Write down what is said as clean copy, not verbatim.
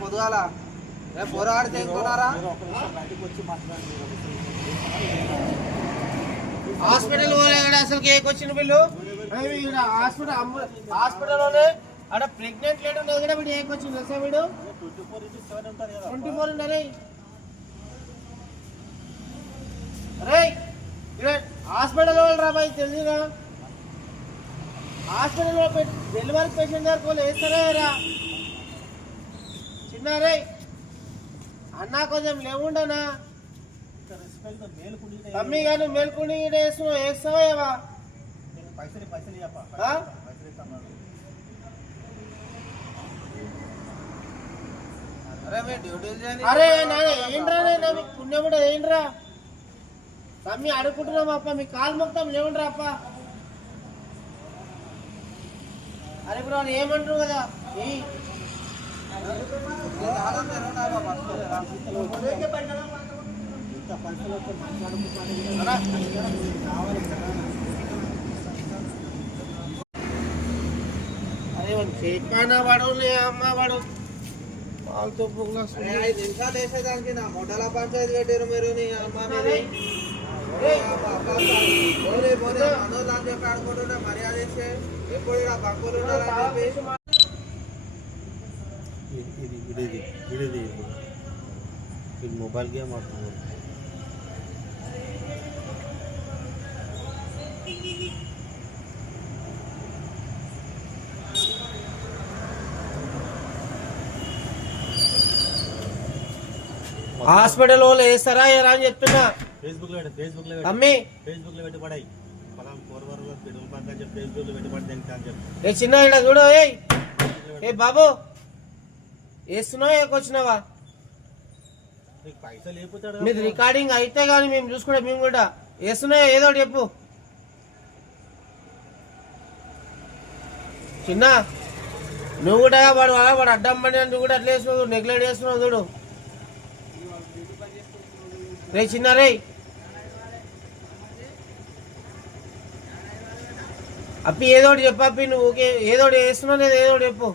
పొద్దుగాల పోరాడి చేసుకున్నారా హాస్పిటల్ అసలు కేకొచ్చిన వీళ్ళు హాస్పిటల్లోనే అక్కడ ప్రెగ్నెంట్ లేట్ ఉన్నది కూడా వీడు ఏకొచ్చింది సార్ వీడు 24 ఉండరే అరే హాస్పిటల్ వాళ్ళు రా బాయ్ తెలియరా హాస్పిటల్లో డెలివరీ పేషెంట్ గారికి వాళ్ళు వేస్తారా రా చిన్నారే అన్నా కొంచెం లేవుండనా తమ్మి కానీ మేల్కొని వేస్తావా ఏవా అరే ఏంట్రా పుణ్యముడు ఏంట్రా తమ్మి అడుగుకుంటున్నాం అప్ప మీ కాలు మొత్తం లేవుండ్రా అప్ప అరే ఇప్పుడు వాళ్ళు ఏమంటారు కదా అరే చెప్పానా వాడు అమ్మ వాడు వాళ్ళతో 5 నిమిషాలు వేసేదానికి నా మొదల పంచాయతీ పెట్టారు మీరు మనోజ్ అని చెప్పి ఆడుకుంటుంటే మర్యాద ఇస్తే ఎప్పుడు బంకులు మొబైల్ గేమ్ ఆడుతున్నారు హాస్పిటల్ వాళ్ళు వేస్తారా ఏరా అని చెప్తున్నా ఫేస్బుక్ లో అమ్మి ఫేస్బుక్ లో పెట్టి పడాయి చిన్న ఇలా చూడు ఏ బాబు వేస్తున్నావా ఏకొచ్చినావా మీది రికార్డింగ్ అయితే కానీ మేము చూసుకుంటే మేము కూడా వేస్తున్నాయో ఏదో చెప్పు చిన్న నువ్వు కూడా వాడు అడ్డం పడి నువ్వు కూడా అట్లా వేస్తున్నావు నెగ్లెక్ట్ చేస్తున్నావు చూడు రే చిన్న రే అప్పి ఏదోటి చెప్పు అప్పి నువ్వు ఏదోటి వేస్తున్నావు లేదా ఏదోటి చెప్పు